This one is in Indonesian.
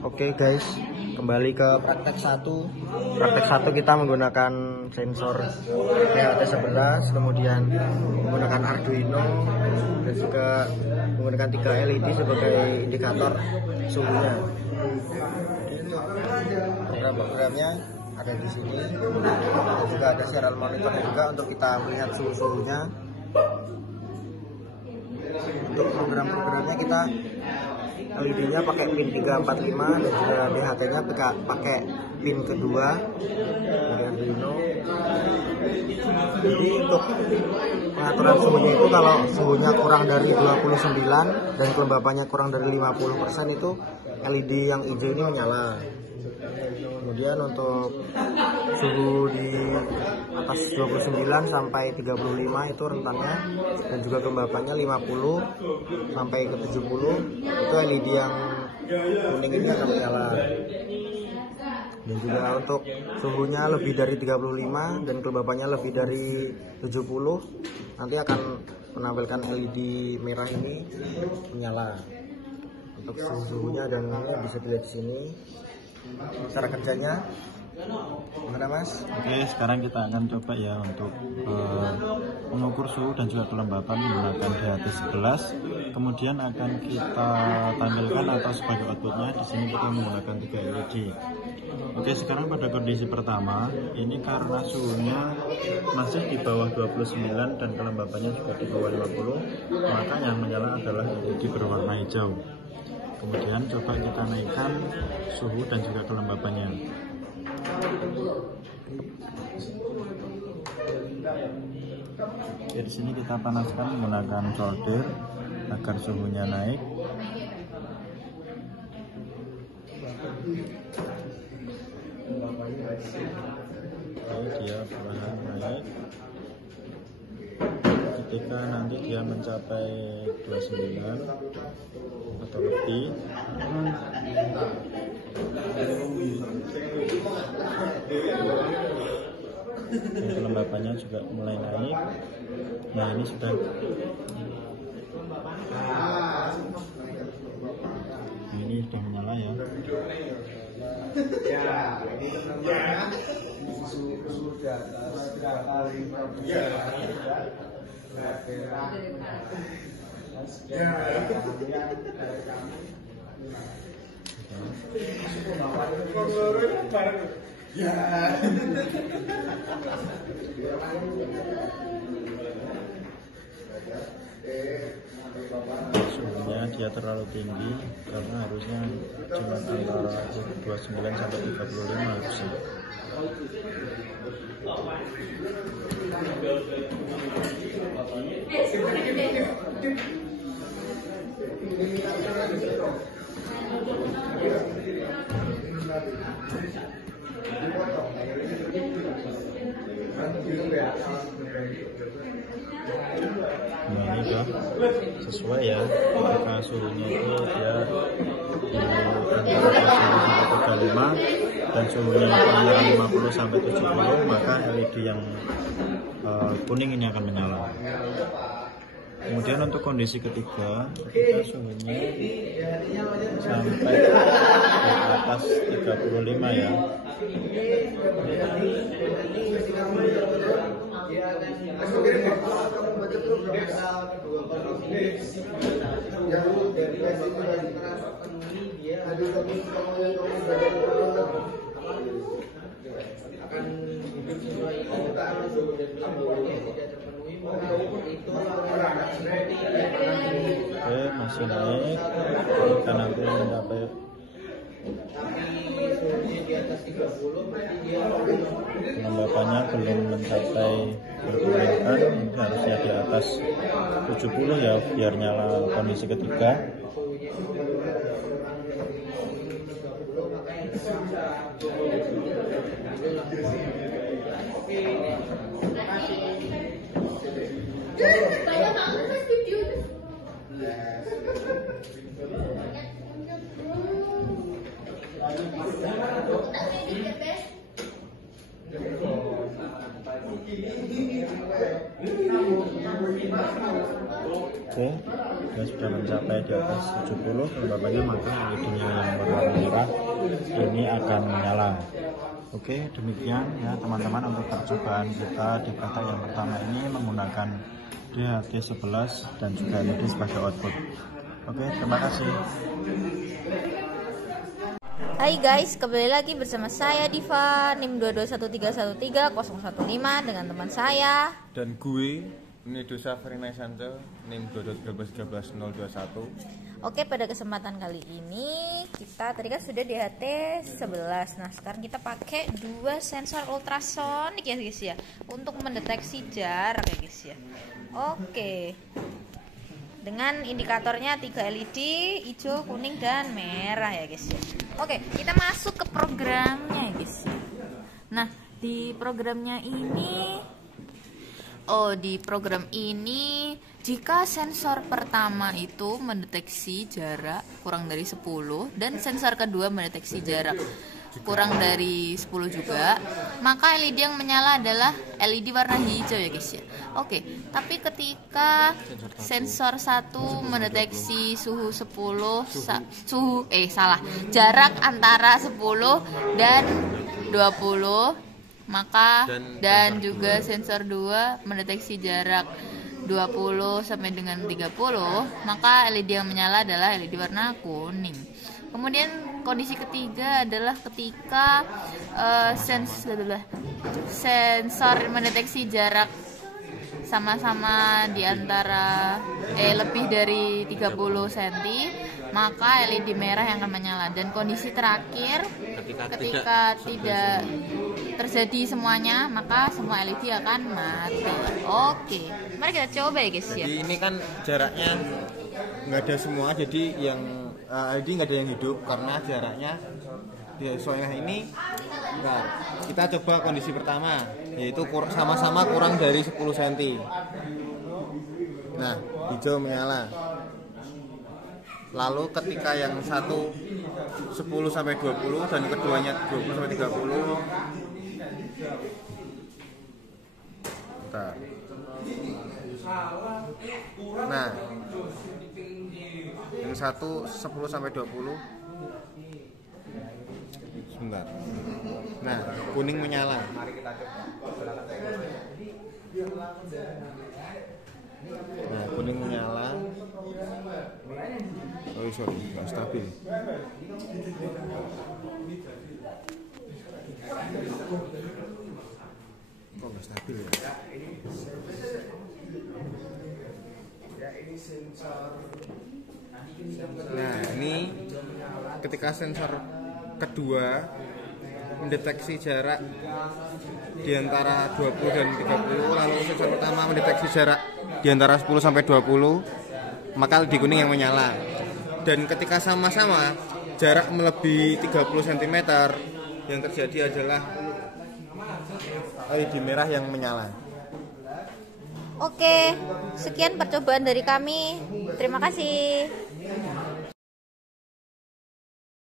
Oke guys, kembali ke praktek 1. Praktek 1 kita menggunakan sensor THT11, kemudian menggunakan Arduino dan juga menggunakan 3 LED sebagai indikator suhunya. Program-programnya ada di sini dan juga ada serial monitor juga untuk kita melihat suhunya. Untuk program-programnya kita LED-nya pakai pin 345 dan juga DHT-nya pakai pin kedua dari Arduino. Jadi untuk pengaturan suhunya itu kalau suhunya kurang dari 29 dan kelembapannya kurang dari 50% itu LED yang hijau ini menyala. Kemudian untuk suhu di atas 29 sampai 35 itu rentannya, dan juga kelembapannya 50 sampai ke 70 itu LED yang kuning ini akan menyala. Dan juga untuk suhunya lebih dari 35 dan kelembapannya lebih dari 70 nanti akan menampilkan LED merah ini menyala. Untuk suhunya dan ini bisa dilihat di sini. Cara kerjanya gimana Mas? Oke, sekarang kita akan coba ya untuk mengukur suhu dan juga kelembapan menggunakan DHT11. Kemudian akan kita tampilkan atau sebagai outputnya di sini kita menggunakan 3 LED. Oke, sekarang pada kondisi pertama ini karena suhunya masih di bawah 29 dan kelembapannya juga di bawah 50, maka yang menyala adalah LED berwarna hijau. Kemudian coba kita naikkan suhu dan juga kelembapannya. Di sini kita panaskan menggunakan solder agar suhunya naik. Lalu dia perlahan naik. Ketika nanti dia mencapai 29 atau lebih, kelembapannya juga mulai naik. Nah, ini sudah menyala ya. Suhunya dia terlalu tinggi karena harusnya cuma antara 29 sampai 35 harusnya. Nah, ini udah sesuai ya. Ketika suhunya itu dia antara 35 dan suhunya antara 50 sampai 70, maka LED yang kuning ini akan menyala. Kemudian untuk kondisi ketiga, ketika suhunya sampai di atas 35 ya. Oke, masih naik. Kita nanti mencapai kelembapannya belum mencapai berkebanyakan, mungkin harusnya di atas 70 ya biar nyala kondisi ketiga. Oke, dia sudah mencapai di atas 70 kelembabannya, maka LED-nya yang warna merah ini akan menyala. Oke, demikian ya teman-teman untuk percobaan kita di praktek yang pertama ini menggunakan DHT11 dan juga LED sebagai output. Oke, terima kasih. Hai guys, kembali lagi bersama saya Diva, NIM 221313015 dengan teman saya. Dan gue, ini Dosa Ferina Santo, NIM 2213021. Oke, pada kesempatan kali ini kita tadi kan sudah DHT 11. Nah, sekarang kita pakai dua sensor ultrasonik ya guys ya, untuk mendeteksi jarak ya guys ya. Oke. Dengan indikatornya 3 LED, hijau, kuning, dan merah ya guys ya. Oke, kita masuk ke programnya ya guys ya. Nah, di programnya ini di program ini jika sensor pertama itu mendeteksi jarak kurang dari 10 dan sensor kedua mendeteksi jarak kurang dari 10 juga, maka LED yang menyala adalah LED warna hijau ya guys ya. Oke, tapi ketika sensor 1 mendeteksi jarak antara 10 dan 20, maka dan juga sensor 2 mendeteksi jarak 20 sampai dengan 30, maka LED yang menyala adalah LED warna kuning. Kemudian kondisi ketiga adalah ketika sensor mendeteksi jarak sama-sama di antara lebih dari 30 cm, maka LED merah yang akan menyala. Dan kondisi terakhir ketika tidak terjadi semuanya, maka semua LED akan mati. Oke, mari kita coba ya guys ya. Jadi ini kan jaraknya nggak ada semua, jadi yang LED nggak ada yang hidup karena jaraknya di soalnya ini. Nah, kita coba kondisi pertama, yaitu sama-sama kurang dari 10 cm. Nah, hijau menyala. Lalu ketika yang satu 10 sampai 20 dan keduanya 20 sampai 30. Bentar. Nah, yang satu 10 sampai 20. Sebentar. Nah, kuning menyala. Nah, kuning menyala. Oh, sorry, nggak stabil. Kok nggak stabil ya? Nah, ini ketika sensor kedua mendeteksi jarak di antara 20 dan 30, lalu sensor pertama mendeteksi jarak di antara 10 sampai 20, maka LED kuning yang menyala. Dan ketika sama-sama jarak melebihi 30 cm, yang terjadi adalah LED merah yang menyala. Oke, sekian percobaan dari kami. Terima kasih.